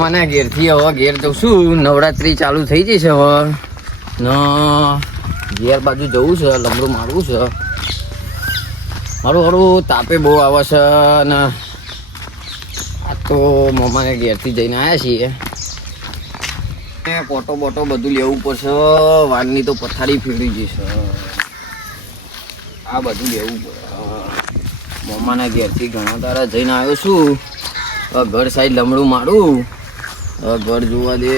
મને ઘેરથી હવે ઘેર જઉં છું. નવરાત્રી ચાલુ થઈ જશે હવે ને ઘેર બાજુ જવું છે. લમડું મારવું છે. મારું તાપે બહુ આવે છે ને આ તો મમ્માને ઘેરથી જઈને આવ્યા છીએ. પોટો બોટો બધું લેવું પડશે. વાનની તો પથારી ફેરવી જશે. આ બધું લેવું પડે. મમ્માના ઘેરથી ઘણા તારા જઈને આવ્યો છું. ઘર સાઈડ લમડું મારું. ઘર જોવા દે.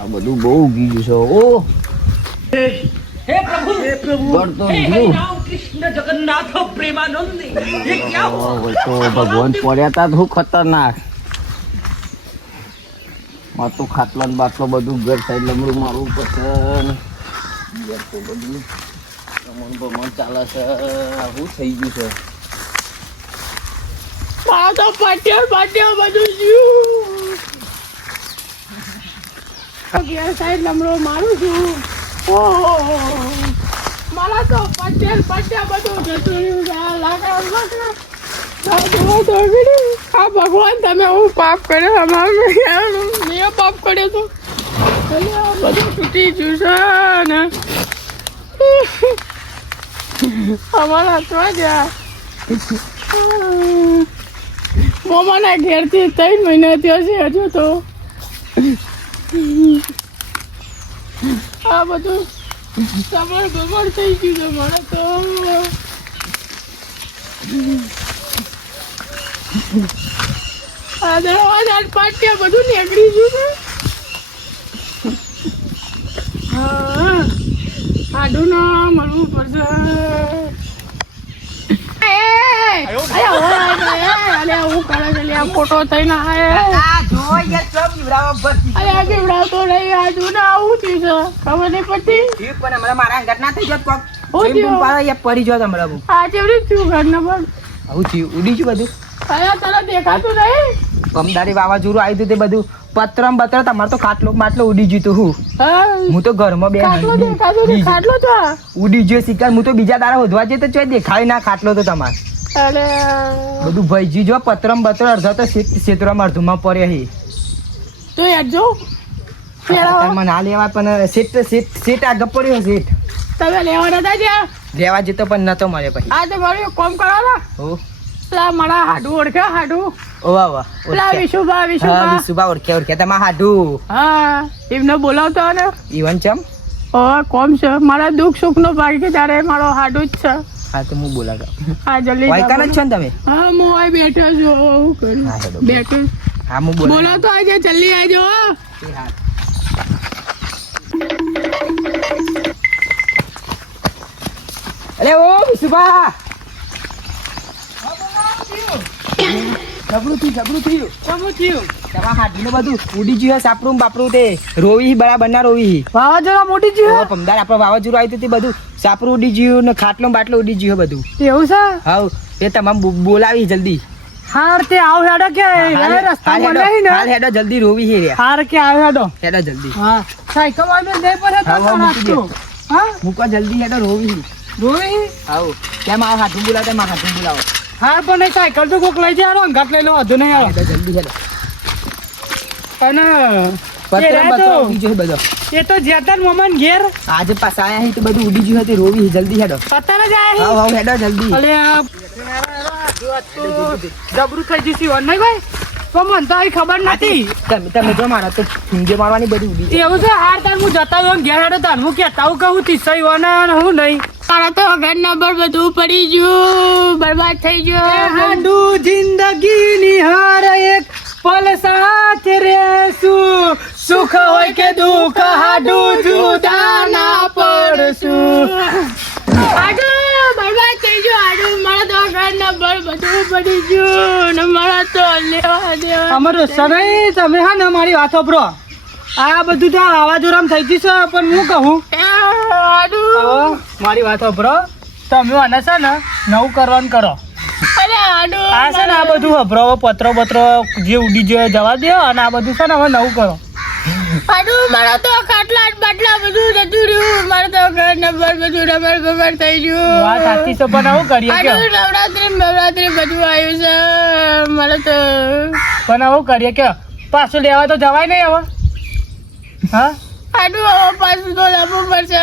આ બધું બહુ ઉગી ગયું છે. ઓ हे प्रभु ઘર તો हे ઉગ્યું. राम कृष्ण जगन्नाथ प्रेमानंद ये क्या हुआ તો ભગવાન પડ્યા તા તો ખતરનાક. માં તો ખાટલો ને બાટલો બધું ઘર સાઈડ લમડું મારવું પડશે. ઘર તો બધું રમણ ચાલે છે. શું થઈ ગયું છે? મારા તો પાટિયા બધું જ્યું ઘેર સાઈડ લમડો મારું છું. ઓહો મારા તો પાટિયા બધું જતું રહ્યું. લાકડા આ ભગવાન તમે હું પાપ કર્યો અમારું મેં પાપ કર્યો તો બધું તૂટી ગયું છે ને અમારા હાથમાં જ્યાં મોમાના ઘેરથી 3 મહિના થયો છે હજુ તો આ બધું સમર થઈ ગયું છે મારે તો. આ દરવાજા પાટિયા બધું નીકળી ગયું છે. હા આડું ના મળવું પડશે. હું કરે છે ફોટો થઈને પીવડાવતો નહીં. આજુ ના આવું થયું છે ખબર નહીં પડતી. પડી જો તમારા આ જેવડી થયું ઘરના પર આવું થયું ઉડી ગયું બધું. અરે તને દેખાતું નહીં. કમદારી વાવાઝોડું આવ્યું હતું તે બધું પત્રમ બત્ર તમારે તો ખાટલો માટલો ઉડી ગયું તું. હું તો ઘરમાં બે ખાટલો દેખાતું નહીં. ખાટલો તો ઉડી ગયો શિકાર. હું તો બીજા દાડા વધવા જઈએ તો ચોય દેખાય ના ખાટલો તો તમારે અરે બધું ભઈજી જો પત્રમ બત્ર અડધા તો ક્ષેત્રમાં અડધુમાં પડે હે. તો યાર જો મને ના લેવા પણ સેટ આગળ પડ્યો સેટ તમે લેવા નતા જ્યાં લેવા જતો પણ નતો મળે પછી. આ તો મારું કોમ કરો હો પેલા મારા હાડું ઓળખે હાડું ઓ વાહ વાહ પેલા વિશુભા વિશુભા ઓળખ્યા તમારા હાડું. હા એમને બોલાવતો ને ઈવન ચમ કોમ છે મારા દુઃખ સુખ નો ભાગીદાર મારો હાડું જ છે. હા તો હું બોલાવતો. હા જલ્દી વાયકાન જ છો ને તમે? હા હું આ બેઠો છું. બેઠો હા હું બોલાવતો આજે જલ્દી આવજો. અરે ઓ વિશુભા જબરું થયું. તમારા હાડું બધું ઉડી ગયું સાપરું બાપરું તે રોવી બરાબર ના રોવી વાવાઝોડા મોટી છે. પમદાર આપડે વાવાઝોડું આવ્યું તે બધું સાપરું ઉડી ગયું ને ખાટલો બાટલો ઉડી ગયું બધું. એવું છે. હાવ એ તમામ બોલાવી જલ્દી. હાર તે આવ હેડો કે રસ્તા મળે ને હાલ હેડો જલ્દી રોવી હે રે. હાર કે આવ હેડો જલ્દી. હા સાયકલ વાળો દે પર હા, હતો મૂકી દે. નાસ્તો. હા મૂકો જલ્દી હેડો રોવી. રોઈ હાવ કેમ આ હાથું બોલાવે મારા હાથું બોલાવો. હાર પણ સાયકલ તો કોક લઈ જાય અંગાત લઈ લો વધુ નહીં આવે. હેડો જલ્દી હેડો. અને પત્ર એ બત્ર તો- ઉડી ગયો બધો. એ તો જેતન મમન ઘેર આજે પાછા આયા હી તો બધું ઉડી ગયું હતી રોવી જલ્દી હેડો. અત્યારે જ આયા હાવ હાવ હેડો જલ્દી. અલે જબરું થઈ જશે વન નહીં ભાઈ તો મને તો આવી ખબર નથી. તમે જો મારા તો ફિંગે મારવાની બધી ઉડી ગઈ. એવું છે હાર તાર હું જતા હોય ઘેર હેડો તાર હું કહેતા હું કહું તીસઈ વાના હું નહીં. તારા તો ઘર નંબર બધું પડી ગયું બરબાદ થઈ ગયું. હાડું જિંદગીની હાર એક પલ સાથે રેસું સુખ હોય કે દુઃખ હાડું જુદા ના પડશું. આડું બરબાદ થઈ ગયું. આડું મારા તો ઘર નંબર બધું પડી ગયું ને મારા તો લેવા દેવા અમારો સરાઈ તમે હા ને મારી વાતો બ્રો આ બધું તો વાવાઝોડામાં થઈ જશે પણ હું કહું આડું મારી વાતો બ્રો તમે આને છે ને નવું કરવાનું કરો. અરે આડું આ છે ને આ બધું હભરો પત્રો બત્રો જે ઉડી જાય જવા દે અને આ બધું છે ને હવે નવું કરો. આડું મારા તો ખાટલા બાટલા બધું જતું રહ્યું. મારે તો ઘર નંબર બધું રબર થઈ ગયું. વાત સાચી છે પણ આવું કરીએ કે નવરાત્રી બધું આવ્યું છે. મારે તો પણ આવું કરીએ કે પાછું લેવા તો જવાય નહીં હવે. હા હાડું હવે પાછું તો લાવવું પડશે,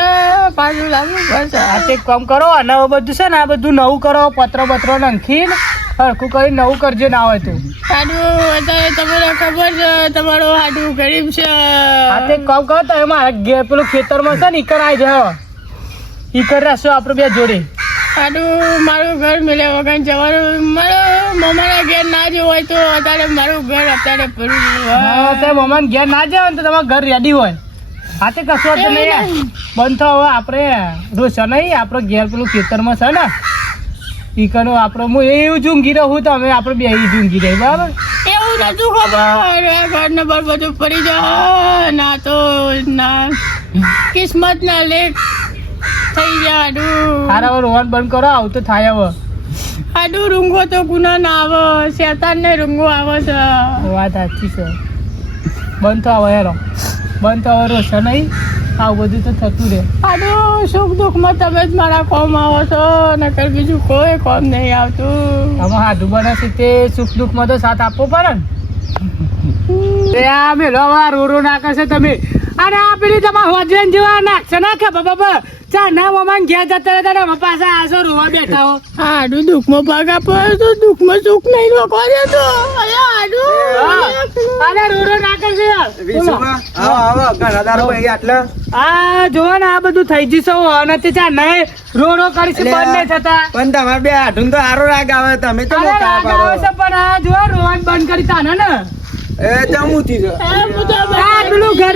પાછું લાવવું પડશે. આ તે કામ કરો અને હવે બધું છે ને આ બધું નવું કરો, પત્ર નાખીને હરખું કરી નવું કરજો ના હોય તો. હાડું અત્યારે તમને ખબર છે તમારું હાડું ગરીબ છે. આ તે કામ કરો તો એમાં ઘેર પેલું ખેતરમાં છે ને ઈકર આવી જાય, ઈકર રહેશો આપણે બે જોડે. હાડું મારું ઘર મળ્યા વગર જવાનું, મારા મમ્માના ઘેર ના જવું હોય તો અત્યારે મારું ઘર અત્યારે ભરું. હા તે મમ્માને ઘેર ના જાવ ને તો તમારું ઘર રેડી હોય. હા તે કશું હતું નહીં, બંધ થયો હવે આપણે રોશે નહીં, આપણો ઘેર પેલું ખેતરમાં છે ને ઈકરનું આપણે હું એવું જૂંઘી રહું તો અમે આપણે બે જૂંઘી રહી બરાબર. એવું નતું ખબર ઘર નંબર બધું પડી જાય ના તો ના કિસ્મત ના લેખ થઈ જાય. હારા હવે રોવાનું બંધ કરો, આવું તો થાય હવે. આડું રૂંગો તો ગુના ના આવે, શેતાન ને રૂંગો આવે છે. વાત સાચી છે. બંધ તો હવે હેરો, બંધ તો હવે રોશે નહીં, આવું બધું તો થતું રહે. આડું સુખ દુઃખમાં તમે જ મારા કોમ આવો છો, નકર બીજું કોઈ કોમ નહીં આવતું. અમે હાથું બને છે તે સુખ દુઃખમાં તો સાથ આપવો પડે ને. તે આ મેલો હવે રો નાખે છે તમે, અને આ પેલી તમારે હોજન જેવા નાખશે નાખે બાબા ચા ના મમાન ઘેર જતા રહેતા ને અમે પાછા આસો રોવા બેઠા હો. આડું દુઃખમાં ભાગ આપો તો દુઃખમાં સુખ નહીં લોકો તો આડું અરે રો નાખે છે યાર. આ જોવો ને આ બધું થઈ જશે અને તે ચા નહીં રો કરી છે બંધ નહીં થતા. પણ તમારે બે હાથું તો સારો રાગ આવે, તમે તો અરે રાગ આવે છે પણ આ જો રોવાનું બંધ કરી તાને ને પેલું ઘર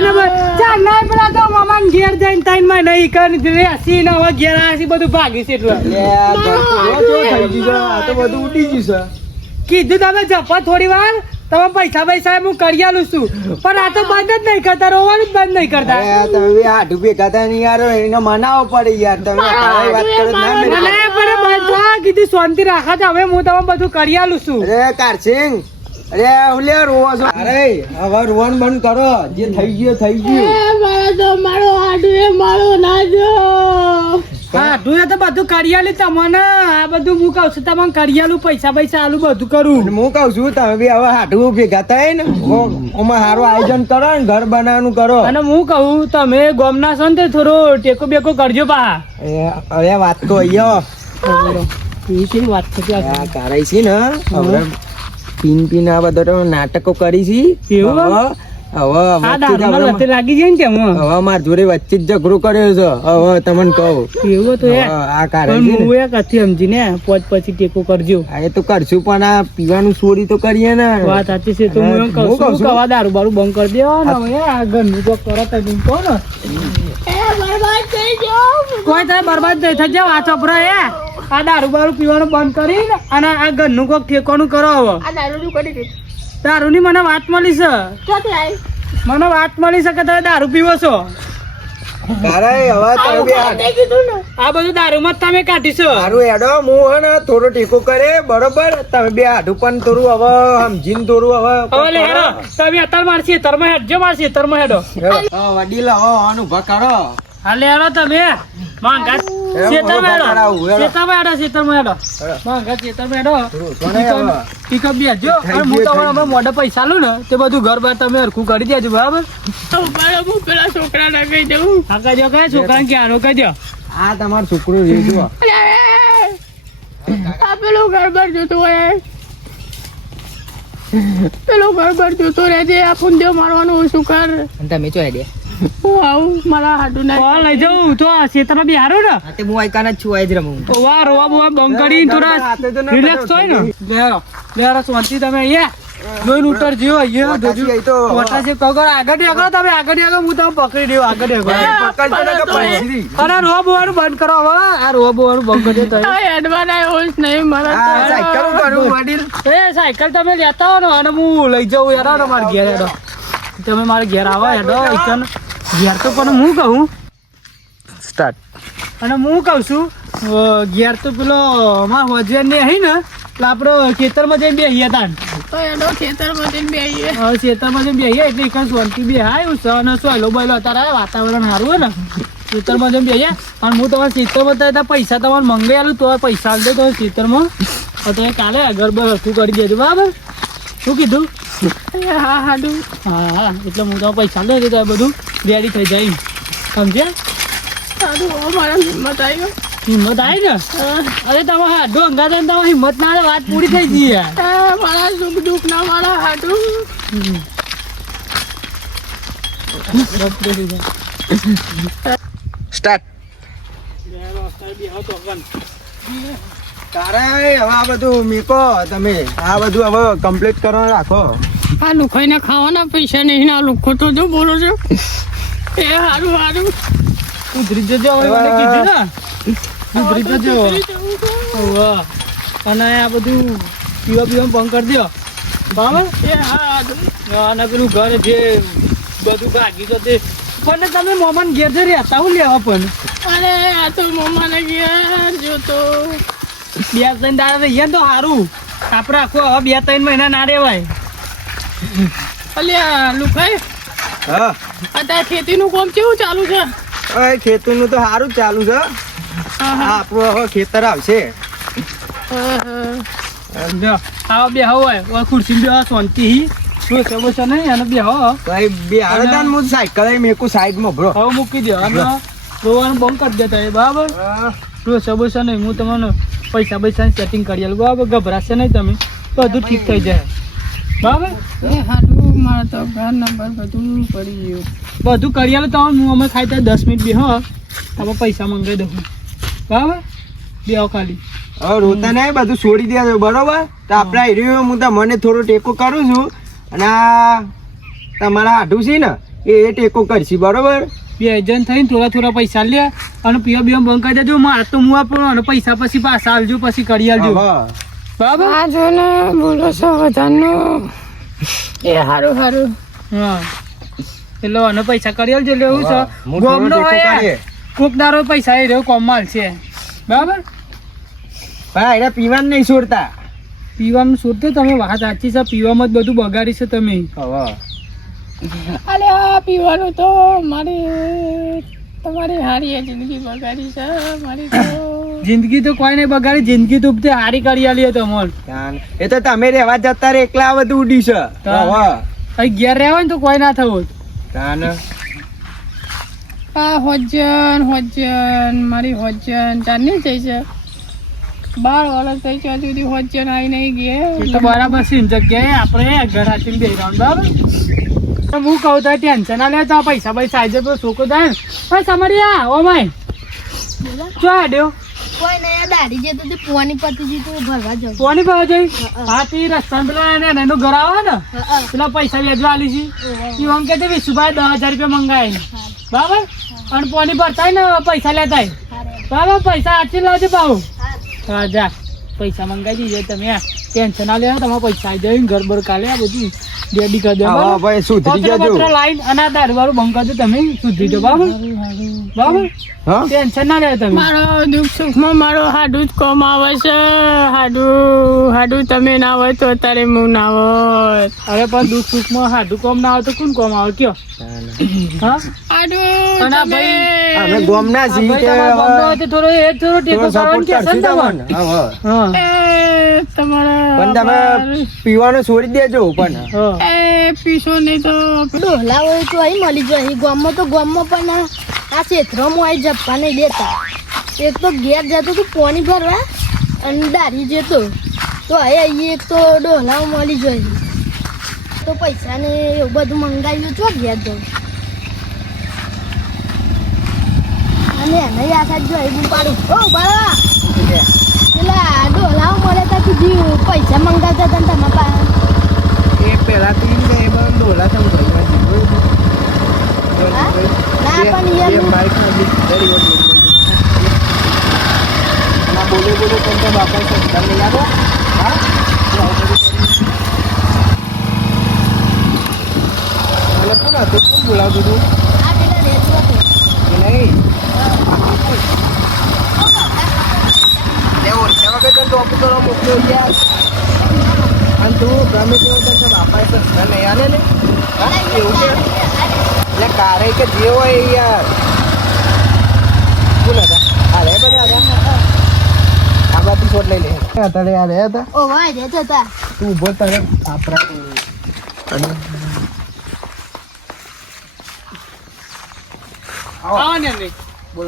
ચાલ નહીં પેલા તો મમાન ઘેર જઈને ત્રણ માં નહીં કરી રેસી ને હવે ઘેર આસી બધું ભાગી છે એટલે કીધું તમે જપો થોડી વાર તમે પૈસા હું કરી આલું છું પણ આ તો બંધ જ નહીં કરતા, રોવાનું જ બંધ નહીં કરતા. હાથું ભેગા થાય ને યાર એને મનાવવો પડે યાર, તમે વાત કરો કીધું શાંતિ રાખા છે, હવે હું તમે બધું કરી આલું છું. અરે કારસિંગ અરે ઓલે રોવો છો, અરે હવે રોવાનું બંધ કરો, જે થઈ ગયું થઈ ગયું. મારો તો મારો આડું એ મારો ના જો હા તું તો બધું કરી આલી તમને, આ બધું હું કહું છું તમને કરી આલું, પૈસા આલું બધું કરું. હું કઉ છું તમે બી હવે હાથું ભેગા થાય ને ઓમાં સારું આયોજન કરો ને ઘર બનાવવાનું કરો. અને હું કહું તમે ગોમના છો ને તે થોડો ટેકો બેકો કરજો પા. અરે વાત તો અહીંયા વાત થતી કરાઈ છે ને હવે પીન આ બધા નાટકો કરી છે. હવે લાગી જાય ને કેમ હવે માર જોડે વચ્ચે જ ઝઘડો કર્યો છે, હવે તમને કહું એવું તો આ કારણ સમજી ને પછી ટેકો કરજો. એ તો કરશું પણ આ પીવાનું છોડી તો કરીએ ને. વાત સાચી છે તો હું એમ કહું છું કવા દારૂ બારૂ બંધ કરી દેવાનો હવે આ ઘરનું તો કરો તમે કહો ને બરબાદ થઈ ગયો. કોઈ તારે બરબાદ નહીં થઈ જાવ. આ છોકરો આ દારૂ બારૂ પીવાનું બંધ કરીને અને આ ઘરનું કોક ઠેકાણું કરો. હવે આ દારૂ કરી દે. દારૂની મને વાત મળી છે, મને વાત મળી છે કે તમે દારૂ પીવો છો. આ બધું દારૂમાં તમે કાઢી છો. સારું હેડો હું હે ને થોડો ટેકો કરે બરોબર, તમે બે હાડું પણ થોડું હવે સમજીને થોડું હવે હેડો તમે અત્યારે મારશે તરમાં હેડજો, મારશે તરમાં હેડો વડીલ હવે અનુભવ કરો. હાલે હેડો તમે માંગા ખેતરમાં પિકઅપ બેસજો અને હું તમારા મોઢે પૈસા લઉં ને તે બધું ઘર બાર તમે હરખું કરી દેજો બરાબર. હું પેલા છોકરા ના કહી દઉં. હા કહેજો કયા છોકરાને ક્યારો કહેજો. આ તમારું છોકરું રેજો આ પેલું ગરબર જોતું હોય, પેલું ગરબર જોતું રહેજે. આ પુંજો મારવાનું ઓછું કર. તમે ચો હેડે હું આવું મારા હાડું ના લઈ જાઉં તો ખેતરમાં બિહારો ને હું આઈકાના જ છું, આઈ જ રમું. વાહ રોવા બોવા બંધ કરી થોડા રિલેક્સ હોય ને લેરો શાંતિ તમે અહીંયા જોઈને ઉતરજો. અહીંયા આગળ તમે આગળ હું તમે પકડી દઉં આગળ અરે રોવા બોવાનું બંધ કરો હવે. આ રોવા બોવાનું બંધ કરી દો સાયકલ તમે લેતા હો ને અને હું લઈ જાઉં યાર મારે ઘેર હેડો, તમે મારે ઘેર આવો હેડો ઘેર તો પણ હું કહું સ્ટાર્ટ અને હું કહું છું ઘેર તો પેલો અમારા હોજિયાર ને અહીં ને એટલે આપણે ખેતરમાં જઈને બેસીએ તાન ખેતરમાં જઈને બેસીએ એટલે એક શાંતિ બે આવ્યું છે અને સોયલો બોયલો અત્યારે વાતાવરણ સારું હોય ને ખેતરમાં જઈને બેસીએ અને હું તમારા ખેતરમાં ત્યાં પૈસા તમારે મંગાઈ આલું તો પૈસા આપી દો તમે ખેતરમાં તો કાલે ઘર બર હરખું કરી દેજો બરાબર. શું કીધું હા હાડું હા એટલે હું તો પૈસા લઈ લીધા એ બધું રેડી થઈ જાય સમજ્યા સારું હવે મારા હિંમત આવ્યો હિંમત આવી ને અરે તમે હાડો અંગાતા ને તમે હિંમત ના આવે, વાત પૂરી થઈ ગઈ યાર મારા સુખ દુઃખ ના મારા હાડું સ્ટાર્ટ. તારે હવે આ બધું મેકો, તમે આ બધું હવે કમ્પ્લીટ કરો રાખો. આ લુખાઈને ખાવાના પૈસા નહીં ને આ લુખો તો જો બોલો છો એ હારું હારું ઉધરી જજો હવે મને કીધું ને ઉધરી જજો. વાહ અને આ બધું પીવા બંધ કરી દો બરાબર. એ હારું અને પેલું ઘર જે બધું ભાગી તો તે પણ તમે મોમાન ઘેર જે રહેતા હું લેવા પણ અરે આ તો મમ્માને ઘેર જોતો 2-3 દાડા રહીએ ને તો સારું. આપણે આખું હવે 2-3 મહિના ના રહેવાય. અલ્યા લુખાઈ હા અત્યારે ખેતીનું કામ કેવું ચાલુ છે હવે ખેતીનું તો સારું જ ચાલુ છે. આપણું હવે ખેતર આવશે. જો આવા બે હોય ખુરશી બે શાંતિ સમસ્યા નહીં અને બે હો ભાઈ બે આવે તાન હું સાયકલ મેકું સાઈડમાં બ્રો. હવે મૂકી દો અને રોવાનું બંધ કરી દેતા એ બરાબર. સમસ્યા નહીં, હું તમને પૈસા સેટિંગ કરી આલું બરાબર. ગભરાશે નહીં તમે, બધું ઠીક થઈ જાય બરાબર. એ હારું મારે તો ઘર નંબર બધું પડી ગયું બધું કરી આલું તમે. હું અમે ખાઈ ત્યાં 10 મિનિટ બે હો તમે પૈસા મંગાવી દઉં બરાબર. બે ખાલી હવે રોતા નહીં, બધું છોડી દેજો બરોબર. તો આપણે રહ્યું હું તમને થોડો ટેકો કરું છું અને આ તમારા હાડું છે ને એ ટેકો કરશી બરોબર. બે એજન્ટ થઈને થોડા પૈસા લે અને પીવા બંધ કરી દેજો. મારે તો હું આપણો અને પૈસા પછી પાછા આલજો, પછી કરી આલજો બરાબર. આ જો ને બોલો છો બધાનું એ હારું હારું હા એટલે અને પૈસા કરી આલજો. એટલે એવું છે ગોમનો હોય કોક દારો પૈસા એ રહ્યો કોમમાં છે બરાબર. ભાઈ એને પીવાનું નહીં છોડતા. પીવાનું શોધતો તમે વાત સાચી છે. પીવામાં જ બધું બગાડી છે તમે. અરે આ પીવાનું તો તમારી હારી જિંદગી બગાડી છે મારી તો જિંદગી તો કોઈ નહીં બગાડી, જિંદગી તો તે હારી કરી આલી તમને. એ તો તમે રહેવા જતા રે એકલા આ બધું ઉડી છે. અહીં ઘેર રહેવાય ને તો કોઈ ના થવું. આ હોજન મારી હોજન ચાંદની થઈ છે 12 વર્ષ થઈ છે હજુ સુધી હોજન આવી નહીં ગયા. એ તો બરાબર છે. જગ્યાએ આપણે ઘર હાથીને બેસી રહેવાનું બરાબર. હું કહું તો ટેન્શન ના લે તો પૈસા આજે તો છોકરો થાય ને સમરિયા ઓ માય શું આડ્યો કોઈ નહીં દાઢી જતો તે પોવાની પતી જીતું ભરવા જાઉં કોની પાસે જઈ હા તે રસ્તા પેલા એનું ઘર આવે ને પેલા પૈસા વેચવા આલી છે એ આમ કે 20 10,000 રૂપિયા મંગાય બરાબર. અને પોની ભરતા ને પૈસા લેતા બરાબર. પૈસા આથી લાવજો ભાવ. હા જા પૈસા મંગાવી દીધે તમે. ટેન્શન ના લેવા તમારા પૈસા આવી જાય ઘર બર કાલે આ બધું રેડી કરી દો ભાઈ. સુધરી જજો લાઈન અને આ દારૂ વાળું બંધ કરજો તમે. સુધરી જાઓ બરાબર બરાબર. ટેન્શન ના લેવા તમે. મારો દુઃખ સુખમાં મારો હાડું જ કોમ આવે છે. હાડું તમે ના હોય તો અત્યારે હું ના હોય. અરે પણ દુઃખ સુખમાં હાડું કોમ ના આવે તો કોણ કોમ આવે કયો હા હાડું અને આ ભાઈ અમે ગોમના છીએ કે થોડો ટેકો કરવાનું કે છે ને તમારે. હા એ તમારા પણ તમે પીવાનું છોડી દેજો પણ. એ પીશો નહીં તો ડોહલા હોય તો અહીં મળી જાય ગામમાં તો ગામમાં પણ આ ક્ષેત્રમાં અહીં જપવા નહીં દેતા. એક તો ઘેર જતો તો પોની ભરવા અને દારી જતો તો અહીં એક તો ડોહલાઓ મળી જાય તો પૈસા ને એવું બધું મંગાવ્યું છો ઘેર જવું અને એને આશા જો એવું પાડું ઓ બરા પેલા ડોહલાઓ મળે તો જીવ પૈસા મંગાવતા હતા ને તમારા પાસે એ પેલા થી ને એમાં ડોલા તમ ભાઈ ના પણ યાર બાઈક ના બી ડરી વળી ના બોલે પણ તો બાપા સંસ્કાર નહીં લાગો. હા કોણ હતું કોણ બોલાવતું હતું આ પેલા રેતો હતો એ નહીં ઓળખ્યા વગર તને ટોપ કરવા મોકલ્યો યાર. અને તું ગમે તેવો તને બાપાએ સંસ્કાર નહીં આલે ને. હા એવું છે એટલે કારે કે જે હોય એ યાર. કોણ હતા આ રે બધા હતા આ બાજુ શોટ લઈ લે હતા રે આ રે હતા ઓ વાય રેતો હતા તું ઉભો તારે આપણા આવો ને નહીં.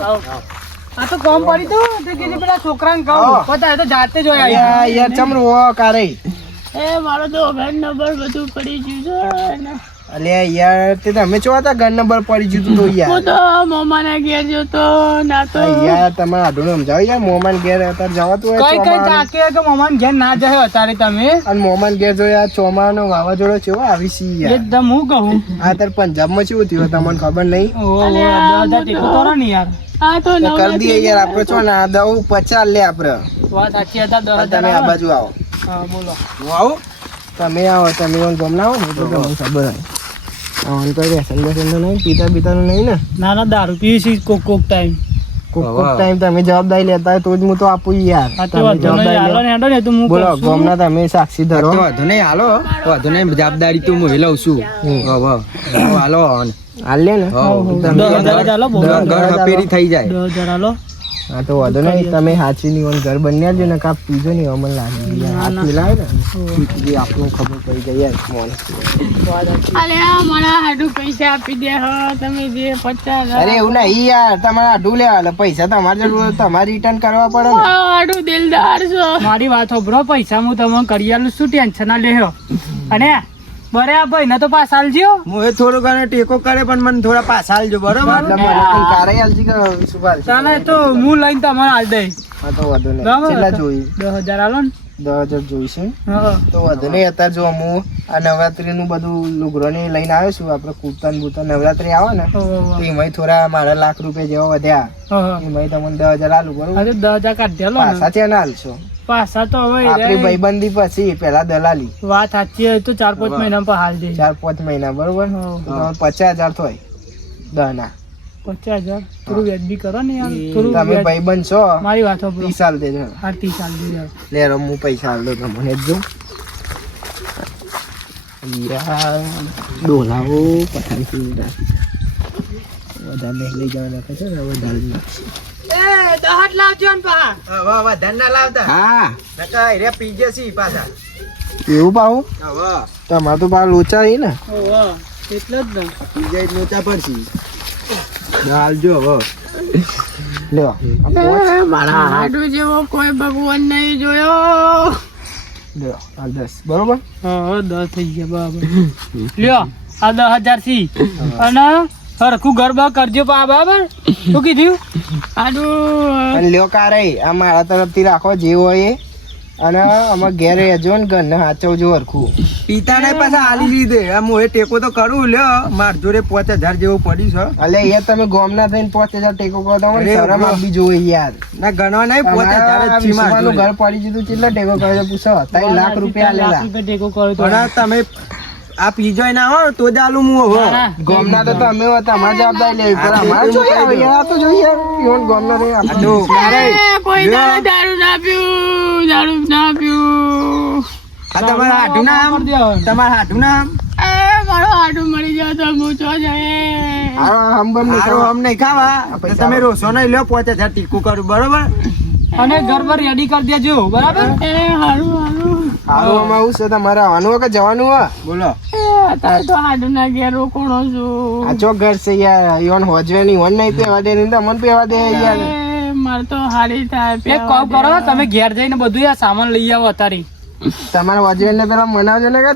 આવો. આ તો કોમ પડી તું તો કીધું પેલા છોકરાને કહું પતા તો જાતે જ હોય યાર ચમરો કારે એ મારો તો ઘર નંબર બધું પડી ગયું છે ને. અલે યાર તે તમે ચો હતા ઘર નંબર પડી જતું તો હું યાર તો મોમાના ઘેર જોતો ના તો યાર તમારે આડું સમજાવો યાર મોમાન ઘેર અત્યારે જવાતું હોય કઈ કઈ ચોમાનું. તાકે કે મમાન ઘેર ના જાય અત્યારે તમે અને મોમાન ઘેર જો યાર ચોમાનો વાવાઝોડો ચેવો આવી સી યાર એકદમ હું કહું આ તાર પંજાબમાં ચેવું થયું તમને ખબર નહીં ઓહો 10,000 ટેકો કરો ને યાર આ તો તો કરી દઈએ યાર આપણે છો ને આ દઉં 50 લે આપણે વાત સાચી હતા 10,000 તમે આ બાજુ આવો હા બોલો હું આવું તમે આવો તમે ઓન ગમ ના આવો ને એટલે તમને ખબર હોય ઓન કોઈ વ્યસન વ્યસન તો નહીં પીતા પીતાનું નહીં ને ના ના દારૂ પીવી છે કોક કોક ટાઈમ કોક ટાઈમ તમે જવાબદારી લેતા હોય તો જ હું તો આપું યાર આ તો તમે વાંધો નહીં, જવાબદારી હાલો લો. ને હેડો ને તો હું બોલો કરશું. ગમના તમે સાક્ષી ધરો વાંધો નહીં હાલો વાંધો નહીં જવાબદારી તો હું લઉં છું હાલો હાલ લે ને તમે 10,000 હાલો બહુ ઘર હપેરી થઈ જાય 10,000 હાલો હા તો વાંધો નહીં તમે હાચી ની ઓન ઘર બન્યા જ ને કાપ પીજો નહીં અમન લાગી યાર હાથ મિલાય ને જે આપણને ખબર પડી જાય યાર મોન અલે આ મારા હાડું પૈસા આપી દે હો તમે જે 50,000 અરે એવું નહીં યાર તમારે આડું લેવા એટલે પૈસા તમારે જરૂર હોય તો તમારે રિટર્ન કરવા પડે ને હાડું દિલદાર છો મારી વાત હોભળો પૈસા હું તમને કરી આલું શું ટેન્શન ના લેહો અને બરે આ ભાઈ ને તો પાસ આલજો હું એ થોડો ઘણો ટેકો કરે પણ મને થોડા પાછા આલજો બરોબર એટલે મને પણ કારે આલજી કે શું ભાલ છે? ચાલે તો હું લઈને તમારે હાલ દઈ હા તો વાંધો નહીં બરાબર. છેલ્લા જોયું 10,000 હાલો ને 10,000 જોઈશે હા તો વાંધો નહીં અત્યારે જો હું આ નવરાત્રીનું બધું લુગરો ને લઈને આવ્યો છું આપણે કુર્તા ને બુર્તા નવરાત્રી આવે ને તો એમાં થોડા મારા લાખ રૂપિયા જેવા વધ્યા એમાં તમને 10,000 આલું બરોબર આજે 10,000 કાઢી આલો પાછા ને ત્યાં ના હાલશો પાછા તો હવે આપણી રે, ભાઈબંધી પછી પેલા દલાલી વાત સાચી હોય તો 4-5 મહિના પર હાલ દે 4-5 મહિના બરોબર હા. તો 50,000 થાય 10 ના 50,000 થોડું વ્યાજબી કરો ને યાર થોડું તમે વ્યાજ- ભાઈબંધ છો મારી વાત હોભળો 30 સાલ દેજો 30 સાલ દીધા લે રમ હું પૈસા આલ દઉં તમને જ જો યાર ડોલાઓ પઠાણ થી વધારે લઈ જવાના છે ને વધારે નાખશે એ દહાટ લાવજો ને પા વધારે ના લાવતા હા નકા રે પીજે સી પાછા એવું પાહું તમારે તો પાછું લોચા છે ને ઓહો એટલે જ ને પીજે લોચા પડશે હાલજો હવે લ્યો મારા હાડું જેવો કોઈ ભગવાન નહીં જોયો લ્યો હાલ 10 બરોબર હા 10 થઈ ગયા બરાબર લ્યો આ 10,000 થી અને હરખું ગરબા કરજો પા બરાબર શું કીધું હાડું અને લ્યો કારે આ મારા તરફથી રાખો જે હોય એ અને અમે ઘેર રહેજો ને ઘરને હાચવજો હરખું પિતા ને પાછા હાલી લીધે આમ હું એ ટેકો તો કરું લ્યો માર જોડે 5,000 જેવું પડ્યું છે અલે યાર તમે ગોમના થઈને 5,000 ટેકો કરતા હોય ને અરે શરમ વાહ. આપવી જોઈએ યાર ના ગણવા નહીં 5,000 જ છે માર વિશ્વાનું જોડે. ઘર પડી જતું કેટલો ટેકો કર્યો પૂછો 3 લાખ રૂપિયા લાખ આલેલા રૂપિયા ટેકો કર્યો તો પણ તમે આ પીજો ના હો તો જ આલું હું હવે હા. ગોમના તો તમે હો, તમારે જવાબદારી લેવી પડે અમારે જોઈએ હવે યાર, આ તો જોઈએ યાર. ઈવન ગોમના રે આપણે આટલું. એ, કોઈ દાડો દારૂ ના પીવું દારૂ ના પીવું આ તમારા હાડું નામ તમારા હાડું નામ એ મારો હાડું મળી જાવ તો હું ચો જાય આ હંબન નહીં સારું ખાવા. આમ નહીં ખાવા તો તમે રોસો નહીં લ્યો 5,000 ટીકું કરું બરોબર અને ગરબા રેડી કરી દેજો બરાબર એ હારું હારું હારું આમાં આવું છે તમારે આવવાનું હોય કે જવાનું હોય બોલો એ અત્યારે તો હાડું ના ઘેર રોકોણો છું આ ચો ઘર છે યાર ઈવન હોજવે નહીં ઈવન નહીં પહેવા દે નહીં તો મને પહેવા દે યાર એ, મારે તો હારી થાય એક કામ કરો તમે ઘેર જઈને બધું આ સામાન લઈ આવો અત્યારે તમારે હોજવે ને પેલા મનાવજો ને કે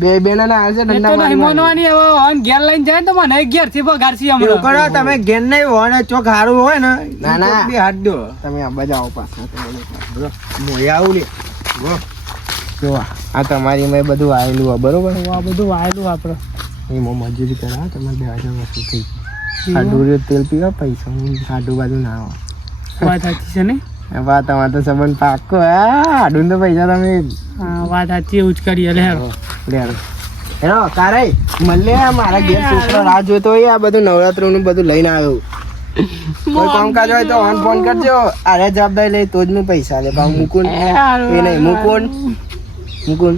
બે બેના ના હાલ છે એ ધંધા તો નહીં મારી માનવાની હવે આમ ઘેર લઈને જાય ને તો મને ઘેર થી પગારસી એવું કરો હમણાં તમે ઘેર નહીં હોય ને ચોક હારું હોય ને ના, ના. ચોક બી હાથ દો તમે આ બજાવો પાછા મોય આવું લે જો આ તમારી મેં બધું આવેલું હોય બરોબર આ બધું વાયેલું આપડે એમાં મજૂરી કરા તમારે 2,000 વસ્તુ થઈ સાડું તેલ પીવા પૈસા સાડું બાજુ ના આવે વાત સાચી છે ને વાત તમારે તો સંબંધ પાકો આડું તો પૈસા તમે હા વાત સાચી એવું જ કરીએ લે હેરો. લેરો હેરો કારે મળે મારા ઘેર છોકરો રાહ જોતો હોય આ બધું નવરાત્રીનું બધું લઈને આવ્યો કોઈ કામકાજ હોય તો ફોન કરજો અરે જવાબદારી લઈ તો જ હું પૈસા લે ભાવ મુકુન એ નહીં મુકુન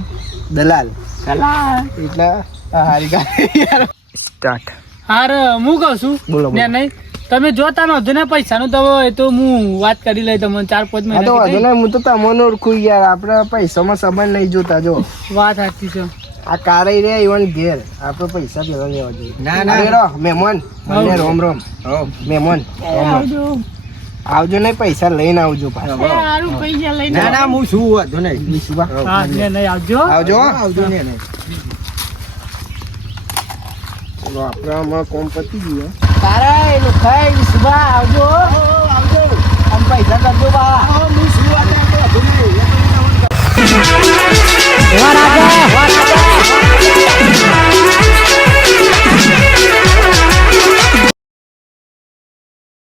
દલાલ એટલે આ હારી યાર સ્ટાર્ટ હાર હું કહું છું બોલો, બોલો. ને નહીં તમે જોતા નહોતું ને પૈસાનું તો એ તો હું વાત કરી લઈ તમને 4-5 આ તો વાંધો મહિના નહીં હું તો તમને ઓળખું યાર આપણે પૈસામાં સંબંધ નહીં જોતા જો વાત સાચી છે આ કારે રે ઈવન ઘેર આપણે પૈસા પેલા લેવા જોઈએ. ના, ના. અરે રો, મહેમાન મને રોમ રોમ મહેમાન આવજો આવજો નહીં, પૈસા લઈને આવજો પાછા. સારું પૈસા લઈને ના ના હું શું હતો નહીં વિશુભા, હા ને નહીં આવજો આવજો આવજો ને ચલો આપણે આમાં કોમ પતી ગયું. તારા એનું ખાઈ વિશુભા આવજો આવજો આમ પૈસા કરજો બા. એવા